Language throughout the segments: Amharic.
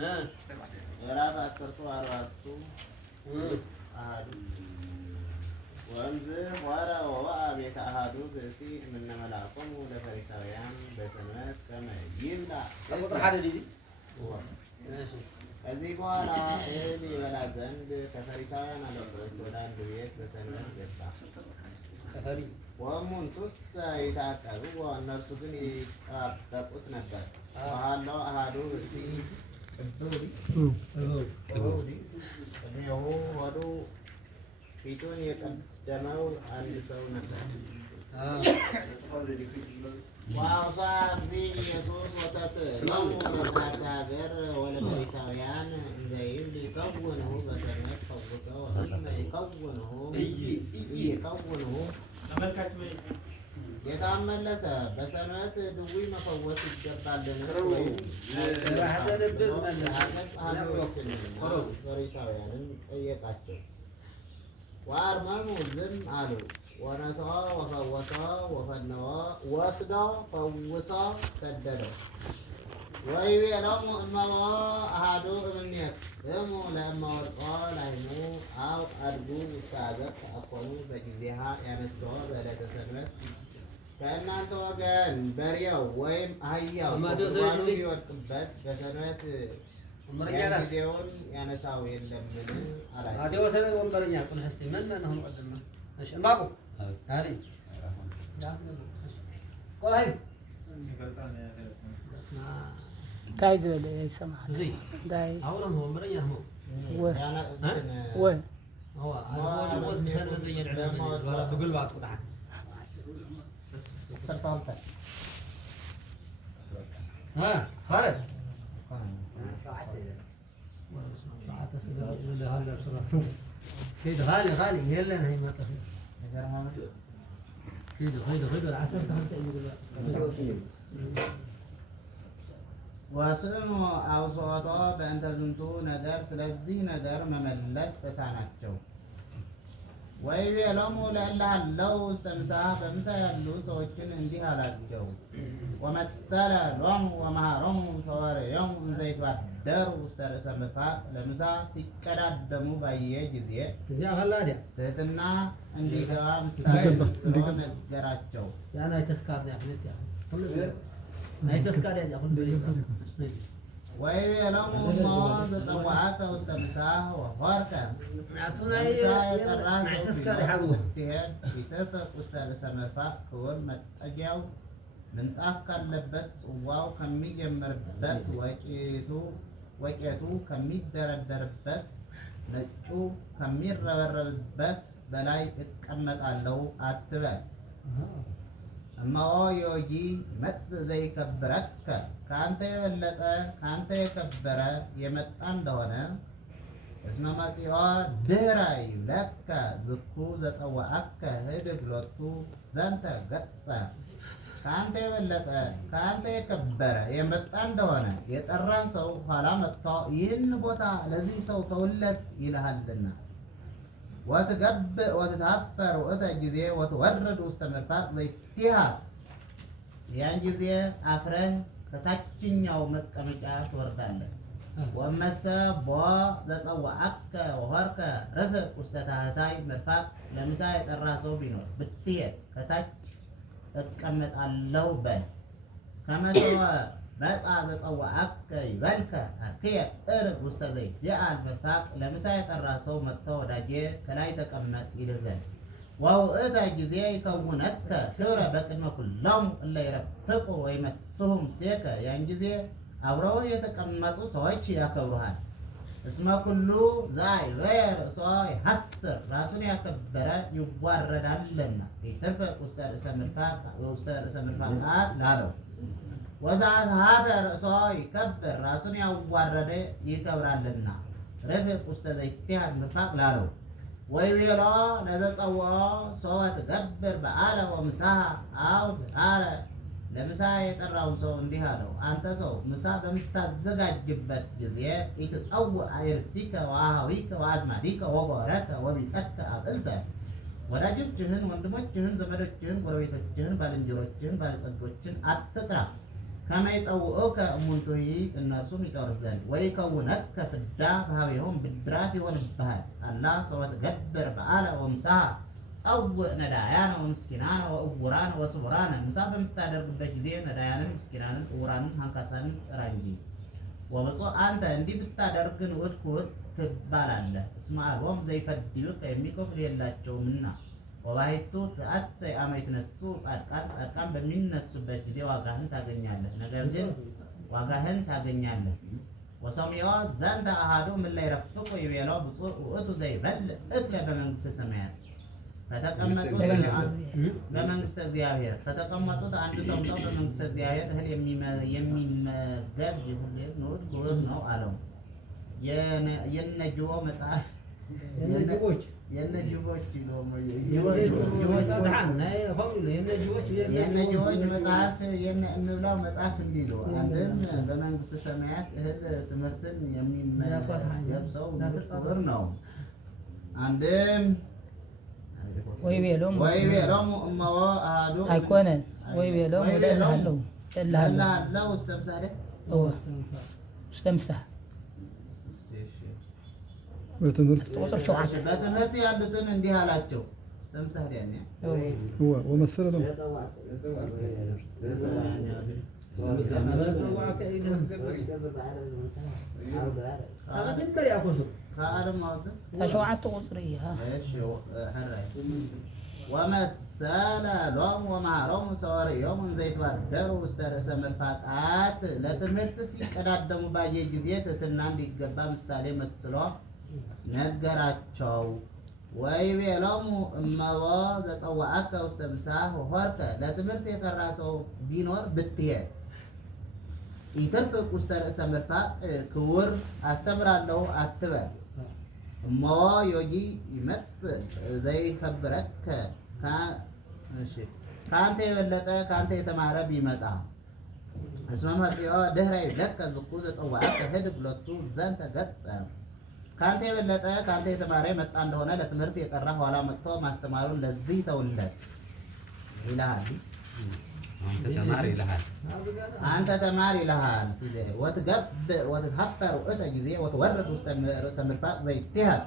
ምዕራፍ 10 አሐዱ ወእምዝ ሖረ ወወአ ቤተ አሐዱ ብእሲ እምነ መልአኮሙ ለፈሪሳውያን በሰንበት ከመ ይብላዕ። ከዚህ በኋላ እህል ይበላ ዘንድ ከፈሪሳውያን አለቆች ወደ አንድ ቤት በሰንበት ገባ። ወእሙንቱሰ ይትዐቀብዎ፣ እነርሱ ግን ይጠባበቁት ነበር። ወሀሎ አሐዱ ብእሲ እኔሁ ሆዱ ፊቱን የቀደመው አንድ ሰው ነበር። ወአውሳ እግዚእ ኢየሱስ ወተስእሎሙ ለትሐተ ሀገር ወለፈሪሳውያን እንዘ ይብል ይከውንሁ በሰንበት ፈውሰው ወእመ ይከውንሁ ኢይከውንሁ። ጌታም መለሰ፣ በሰንበት ድውይ መፈወስ ይገባልን? ወይም ጸሐፍቶችንና ፈሪሳውያንን ጠየቃቸው። ወአርመሙ ዝም አሉ። ወነሥኦ ወፈወሶ ወፈነወ፣ ወስዶ ፈውሶ ሰደደው። ወይቤሎሙ እመቦ አሐዱ እምኔክሙ ለእመ ወድቆ ላሕሙ አው አድጉ ውስተ አዘቅት አኮኑ በጊዜሃ ያነሥኦ በዕለተ ሰንበት። ከእናንተ ወገን በሬው ወይም አህያው በጉድጓዱ ቢወድቅበት በሰንበት ያን ጊዜውን ያነሳው የለምን? አላቸው። ዳይ ዝበለ ይሰማል። ዳይ ወይ خيد غالي غالي يلا هي ما تفهم خيد العسل تخلت ወስኑ አውስዖቶ በእንተ ዝንቱ ነገር፣ ስለዚህ ነገር መመለስ ተሳናቸው። ወይቤሎሙ ለእለ ሀለው ውስተ ምሳሕ፣ በምሳ ያሉ ሰዎችን እንዲህ አላቸው። ወመሰለ ሎሙ ወመሃሮሙ ሐዋርዮሙ እንዘ ይትባደሩ ውስተ ርእሰ ምርፋቅ፣ ለምሳ ሲቀዳደሙ ባየ ጊዜ ትሕትና እንዲገባ ምሳሌ መስሎ ነገራቸው። ወይቤሎሙ እሞ ዘጸዋዐከ ውስተ ምሳሕ ወሖርከ፣ ለምሳ የጠራህ ሰው ቢኖር ብትሄድ ቢትርፍቅ ውስተ ርእሰ ምርፋቅ፣ ክቡር መጠጊያው ምንጣፍ ካለበት ጽዋው ከሚጀምርበት ወቄቱ ከሚደረደርበት ነጩ ከሚረበረብበት በላይ እቀመጣለሁ አትበል። እመሆ ዮጊ መጽእ ዘይከብረከ፣ ከአንተ የበለጠ ከአንተ የከበረ የመጣ እንደሆነ እስመ መጺኦ ድኅረ ይብለከ ዝኩ ዘጸዋዐከ ህድግ ሎቱ ዘንተ ገጸ። ከአንተ የበለጠ ከአንተ የከበረ የመጣ እንደሆነ የጠራን ሰው ኋላ መጥቶ ይህን ቦታ ለዚህ ሰው ተውለት ይልሃልና። ወትገብእ ወትትሐፈር ውእተ ጊዜ ወትወርድ ውስተ ምርፋቅ ዘይትሃት፣ ያን ጊዜ አፍረህ ከታችኛው መቀመጫ ትወርዳለህ። ወመሰ ቦ ዘጸዋዐከ ወሖርከ ርፍቅ ውስተ ታሕታይ ምርፋቅ፣ ለምሳ የጠራ ሰው ቢኖር ብትሄድ ከታች እቀመጣለሁ በል። ከመ ሰወ መጽአ ዘጸዋዐከ ይበልከ አርክየ ዕርግ ውስተ ዘይትየአል ምርፋቅ፣ ለምሳ የጠራ ሰው መጥቶ ወዳጄ ከላይ ተቀመጥ ይልህ ዘንድ። ወውእተ ጊዜ ይከውነከ ክብረ በቅድመ ኩሎሙ እለ ይረፍቁ ወይመስሑ ምስሌከ፣ ያን ጊዜ አብረው የተቀመጡ ሰዎች ያከብሩሃል። እስመ ኩሉ ዘአይበየ ርእሶ ይሐስር፣ ራሱን ያከበረ ይዋረዳልና። ይትርፍቅ ውስተ ርእሰ ምርፋቃት ላለው። ወዘአትሐተ ርእሶ ይከብር፣ ራሱን ያዋረደ ይከብራልና። ርፍቅ ውስተ ዘይትሃት ምርፋቅ ላለው። ወይቤሎ ለዘጸውዖ ሶበ ትገብር በዓለ ወምሳሐ አው በዓለ፣ ለምሳ የጠራውን ሰው እንዲህ አለው፣ አንተ ሰው ምሳ በምታዘጋጅበት ጊዜ ኢትጸውዕ አዕርክቲከ ወአኀዊከ ወአዝማዲከ ወጎረከ ወቢጸከ አብዕልተ፣ ወዳጆችህን፣ ወንድሞችህን፣ ዘመዶችህን፣ ጎረቤቶችህን፣ ባልንጀሮችህን፣ ባለጸጎችን አትጥራ። كما يتصوّعوك أمونتوهي الناس يتورزان ويكونك فدا بهاويهم بالدرات ونبهات الله سوى تقبر بعالة ومساها صوّ ندايانا ومسكينانا وأبورانا وصبرانا مسافة متادر بجزية ندايانا مسكينانا ورانا هنكاسانا رانجي وبصو أنت عندي بتادر كنود كود تبالا اسمع الوم زي فديوك يميكو فريالاتشو منا وبايتو تأسي أما يتنسو أركان بمين نسو بجزية واقعهن تاقنيالة نقرجل واقعهن تاقنيالة وسميوا زند أهادو من اللي يرفقوا يبيلو بصو وقتو زي بل اطلع بمنقص سميات فتقمطوا በመንግስተ እግዚአብሔር ከተቀመጡት አንዱ ሰው ነው በመንግስተ እግዚአብሔር እህል የሚመገብ ይሁን ነው አለው። የነጅቦ መጽሐፍ የነጅቦች መጽሐፍ እንብላው መጽሐፍ እንዲሉ አንድም በመንግስተ ሰማያት እህል ትምህርትን የሚመገብ ሰው ክቡር ነው። አንድም ويبيلهم أمه أهادو أيقونن ويبيلهم ودلهلو دلهلو استمسح له هو استمسح በትምህርት በትምህርት ያሉትን እንዲህ አላቸው استمسح يعني هو ومثل له تشوعت قصرية ومثل لهم ومهرهم سواريهم زيت وادروا استرس مرفقات ለትምህርት ሲቀዳደሙ ባየ ጊዜ ትትና እንዲገባ ምሳሌ መስሎ ነገራቸው። ወይቤሎሙ እመቦ ዘጸዋዐከ ውስተ ምሳህ ወሖርከ ለትምህርት የጠራ ሰው ቢኖር ብትሄድ ኢትርፍቅ ውስተ ርእሰ ምርፋቅ ክቡር አስተምራለሁ አትበል። እመቦ ዮጊ ይመጽእ ዘይከብረከ ከአንተ የበለጠ ከአንተ የተማረ ቢመጣ እስመ መጽኦ ድህረ ይብለከ ዝኩ ዘጸዋዐከ ህድግ ሎቱ ዘንተ ገጸ ከአንተ የበለጠ ከአንተ የተማረ መጣ እንደሆነ ለትምህርት የጠራ ኋላ መጥቶ ማስተማሩን ለዚህ ተውለት ይልሃል። አንተ ተማር ይልሃል። ወትገብር ወትትሐፈር ውእተ ጊዜ ወትወርድ ውስተ ርእሰ ምርፋቅ ዘይትሃት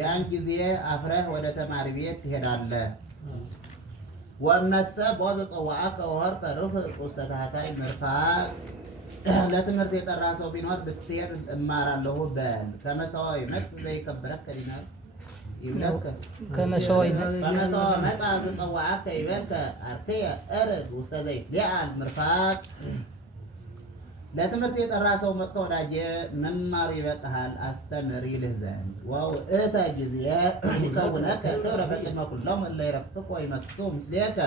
ያን ጊዜ አፍረህ ወደ ተማሪ ቤት ትሄዳለህ። ወመሰ ቦዘ ጸዋዐከ ወሖርከ ርፍቅ ውስተ ታሕታይ ምርፋቅ ለትምህርት የጠራ ሰው ቢኖር ብትሄድ እማራለሁ በል። ከመሰዋ ይመጽእ ዘይከብረከ ዲናር ይብለከ ከመሰዋ መጽአ ዘጸዋዐከ ይበልከ አርክየ እርግ ውስተ ዘይትሊዓል ምርፋቅ ለትምህርት የጠራ ሰው መጥቶ ወዳጄ መማሩ ይበቃሃል አስተምር ይልህ ዘንድ ወውእተ ጊዜ ይከውነከ ክብረ በቅድመ ኩሎሙ እለ ይረፍቁ ወይመጽኡ ምስሌከ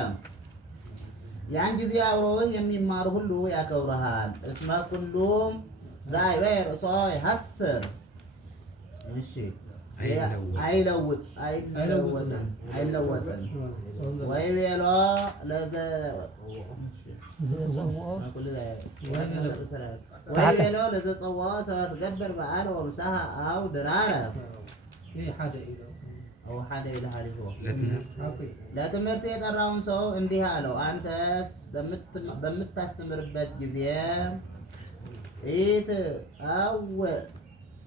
ያን ጊዜ አብረውህ የሚማሩ ሁሉ ያከብረሃል። እስመ ኩሉም ዘአይበየ ርእሶ ይሐስር አይለወጥም ወይቤሎ ለዘጸውዖ ሰብአ ትገብር በዓለ ወምሳሐ አው ድራረ أو حدا إلى هذه ለትምህርት የጠራውን ሰው እንዲህ አለው አንተስ በምታስተምርበት ጊዜ ኢትጸውዕ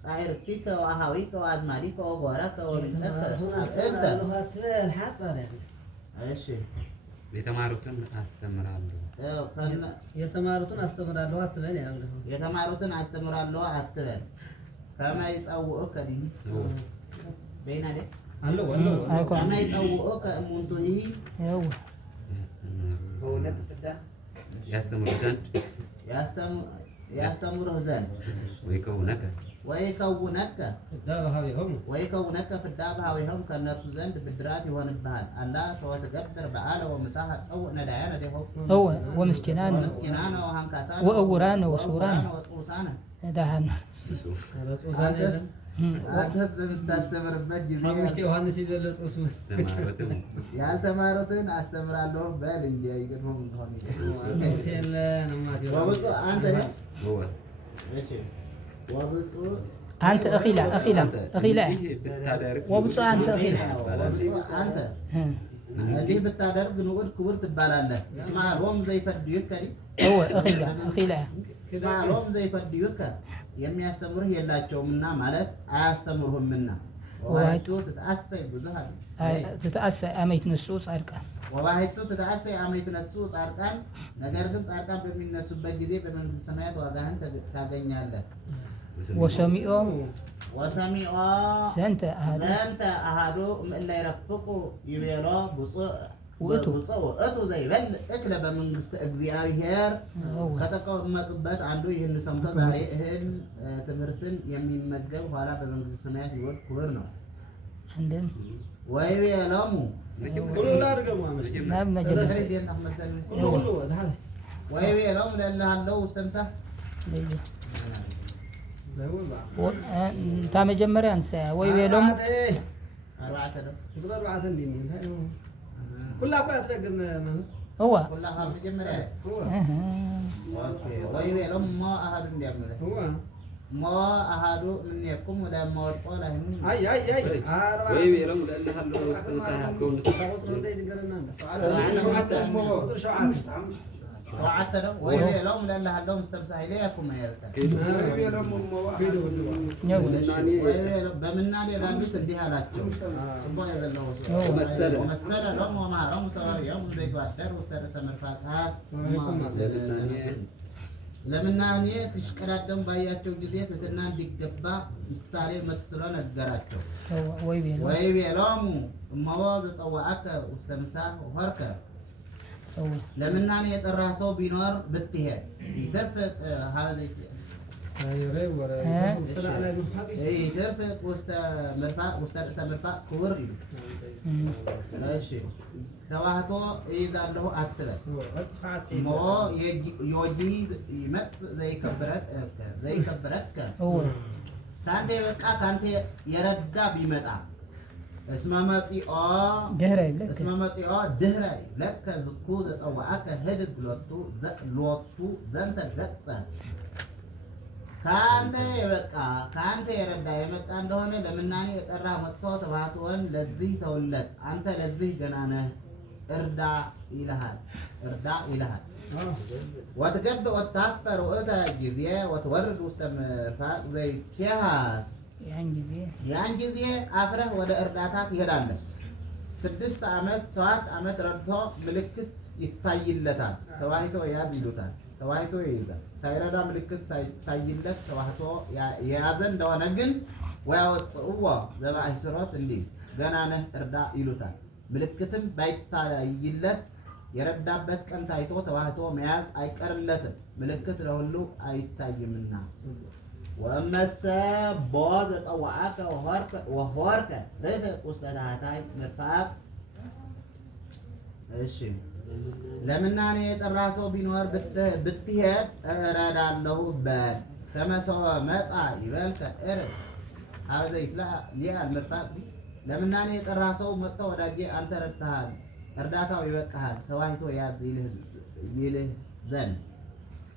ጣዕርቲከ ወአኀዊከ ወአዝማዲከ ወጎረከ ወቢጸከ እሺ የተማሩትን አስተምራለሁ የተማሩትን አስተምራለሁ አትበል። ከመ ይጸውዑከ ዲን በይና ደ ከመ ይጸውዑከ እሙንቱሂ ያስተምሩህ ዘንድ ወይከውነከ ፍዳ በኀቤሆሙ ከእነርሱ ዘንድ ብድራት ይሆንብሃል። አላ ሰወ ትገብር በዓለ ወምሳሐ ትጸውዕ ነዳያነ ዴሆሙ ወምስኪናነ ወሃንካሳነ ወእውራነ ወሱራነ ወጽውሳነ ዳሃነ አንተስ በምታስተምርበት ጊዜ ያልተማሩትን አስተምራለሁ በል እንጂ አይገርምም እንኳን አንተ أخيلا وبص أنت أخيلا እንዲህ ብታደርግ ንዑድ ክቡር ትባላለህ። እስማኤሎም ዘይፈድዩከ هو أخي لا እስማኤሎም ዘይፈድዩከ የሚያስተምሩህ የላቸውምና ማለት አያስተምሩህምና ወባሕቱ ትትአሰይ ብዙሃን تتأسى أميت نسوس عرقان ወባሕቱ ትትአሰይ አመ ይትነሱ ጻድቃን ነገር ግን ጻድቃን በሚነሱበት ጊዜ በመንግሥተ ሰማያት ዋጋህን ታገኛለህ። وسمعوا ወሰሚዖ ዘንተ አሐዱ እምእለ ይረፍቁ ይቤሎ ብፁዕ ውእቱ ውእቱ ዘይበልዕ እክለ በመንግሥተ እግዚአብሔር هو ከተቀመጡበት አንዱ ይህን ሰምቶ ዛሬ እህል ትምህርትን የሚመገብ ኋላ በመንግሥተ ሰማያት ይወድ ክቡር ነው። عندنا ወይቤሎሙ نعم مجلس ወይቤሎሙ ለእልሃለሁ ውስተ ምሳሕ تام جمرة أنسى ويبيلهم أربعة دم كلها كلها تلاقي هو كلها في جمرة هو ويبيلهم ما أحد من يعمله هو ما أحد من يقوم ولا ما ورقه لهم هاي ወይ ቤሎም ለእልሃለሁ ውስተ ምሳሕ ያልከውን وعدت له ويبيلهم لألهالهم استمسح إليكم ما يرسل በምናኔ ላሉት እንዲህ አላቸው ስቦ ያዘለው ወመሰለ ሎሙ ወማሮሙ ሰዋርዮሙ ዘይትዋደር ውስተ ርእሰ መርፋቃት ለምናኔ ሲሽቀዳደሙ ባያቸው ጊዜ ትሕትና እንዲገባ ምሳሌ መስሎ ነገራቸው። ወይቤሎሙ እመቦ ዘጸዋዐከ ውስተ ምሳሕ ወሖርከ ለምናኔ የጠራ ሰው ቢኖር ብትሄድ ይተርፍቅ ይተርፍቅ ውስተ ርእሰ መርፋቅ ክቡር ይሉ እሺ ተዋህቶ እይዛለሁ አትበል ሞ ዮጂ ይመጽእ ዘይከብረከ ከአንተ የበቃ ከአንተ የረዳ ቢመጣ እስመ መጺኦ ድህረ ለከ ዝኩ ዘጸዋዐከ ህድግ ሎቱ ዘንተ ገጸ ከአንተ የበቃ ከአንተ የረዳ የመጣ እንደሆነ ለምናኔ የጠራ መጥቶ ተባሕቶን ለዚህ ተውለት አንተ ለዚህ ገና ነህ እርዳ ይልሃል ወትገብእ ወታፈር ውእተ ጊዜ ወትወርድ ውስተ መርፋቅ ዘይትሃስ ያን ጊዜ አፍረህ ወደ እርዳታ ትሄዳለህ። 6 ዓመት 7 ዓመት ረድቶ ምልክት ይታይለታል። ተዋሕቶ ያዝ ይሉታል። ተዋሕቶ ይይዛል። ሳይረዳ ምልክት ሳይታይለት ተዋሕቶ የያዘ እንደሆነ ግን ወያወፅእዎ ዘማእስሮት እንዲህ ገና ነህ እርዳ ይሉታል። ምልክትም ባይታይለት የረዳበት ቀን ታይቶ ተዋሕቶ መያዝ አይቀርለትም። ምልክት ለሁሉ አይታይምና ወመሰ ቦ ዘጸዋዐከ ወሖርከ ርፍቅ ውስተ ታሕታይ መርፋቅ እሺ ለምናኔ የጠራ ሰው ቢኖር ብትሄድ እረዳለሁ በል ከመሰወ መጻ ይበልከ እርድ ሀበ ዘይትለአል መርፋቅ ለምናኔ የጠራ ሰው መጥቶ ወዳጄ አንተ ረድተሃል እርዳታው ይበቃሃል ተዋሕቶ ያዝ ይልህ ዘንድ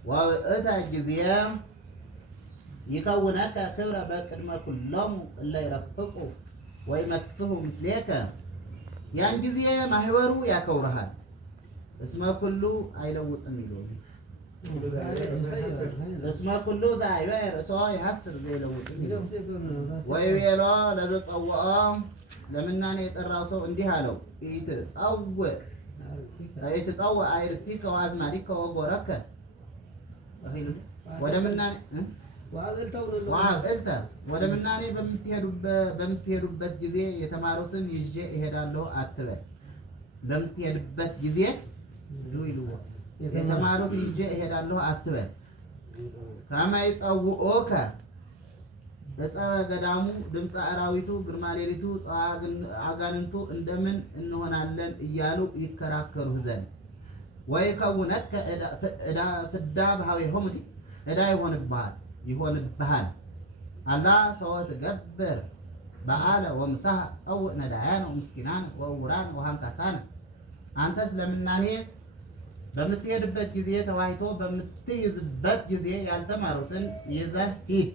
ወውእተ ጊዜ ይከውነከ ክብረ በቅድመ ኩሎሙ እለ ይረፍቁ ወይመስሑ ምስሌከ ያን ጊዜ ማህበሩ ያከብረሃል እስመ ኩሉ አይለውጥም ይሉ እስመ ኩሉ ዘአይበየ ርእሶ ይሐስር ዘይለውጥም ወይቤሎ ለዘጸውዖ ለምናኔ የጠራው ሰው እንዲህ አለው ኢትጸውዕ አዕርክቲከ ወአዝማዲከ ወጎረከ ወደ ምናኔ ዋዕልተ ወደ ምናኔ በምትሄዱበት ጊዜ የተማሩትን ይዤ እሄዳለሁ አትበል። በምትሄድበት ጊዜ የተማሩት ይዤ እሄዳለሁ አትበል። ከመ ይጸውዖከ ዕፀ ገዳሙ ድምፀ አራዊቱ ግርማ ሌሊቱ አጋንንቱ እንደምን እንሆናለን እያሉ ይከራከሩህ ዘንድ ወይከውነከ ፍዳ በኀቤሆሙ ዕዳ ይሆንብሃል አላ ሰው ትገብር በዓለ ወምሳሕ ጸውዕ ነዳያነ ወምስኪናነ ወዕውራነ ወሃንካሳነ አንተስ ለምናኔ በምትሄድበት ጊዜ ተዋሕቶ በምትይዝበት ጊዜ ያልተማሩትን ይዘህ ሂድ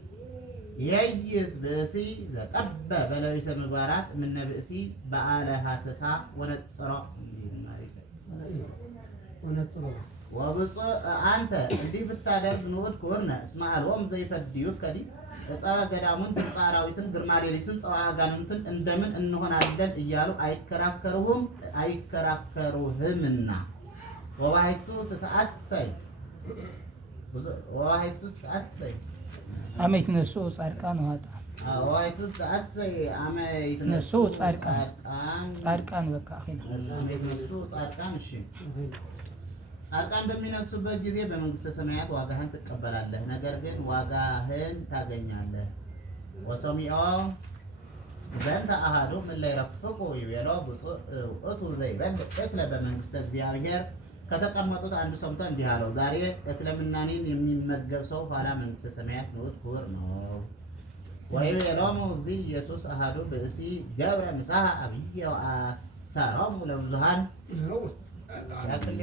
ييس بأسي زتب بلويس مبارات من بأسي بآلها سسا ونتصرا وبص أنت اللي بتعرف نود كورنا اسمع الوم زي فديوك كدي تصاوا قدامون تصاراويتن غرماريليتن تصاوا غاننتن اندمن انهون عدن እያሉ አይከራከሩህምና ወዋይቱ ተአሰይ አመት ነሱ ጻድቃን ዋጣ ወዋይቱ ተአሰይ አመት ነሱ ጻድቃን በቃ አመት ነሱ ጻድቃን እሺ ጻድቃን በሚነግሱበት ጊዜ በመንግስተ ሰማያት ዋጋህን ትቀበላለህ ነገር ግን ዋጋህን ታገኛለህ ወሰሚኦ በእንተ አሃዱ ምን ላይ ረፍቁ ይቤለው ብፁዕ እቱ ዘይበል እክለ በመንግስተ እግዚአብሔር ከተቀመጡት አንዱ ሰምቶ እንዲህ አለው ዛሬ እክለምናኔን የሚመገብ ሰው ኋላ መንግስተ ሰማያት ንዑድ ክቡር ነው ወይቤሎሙ እግዚእ ኢየሱስ አሃዱ ብእሲ ገብረ ምሳሐ አብየ ወአሰሮሙ ለብዙኃን ያክል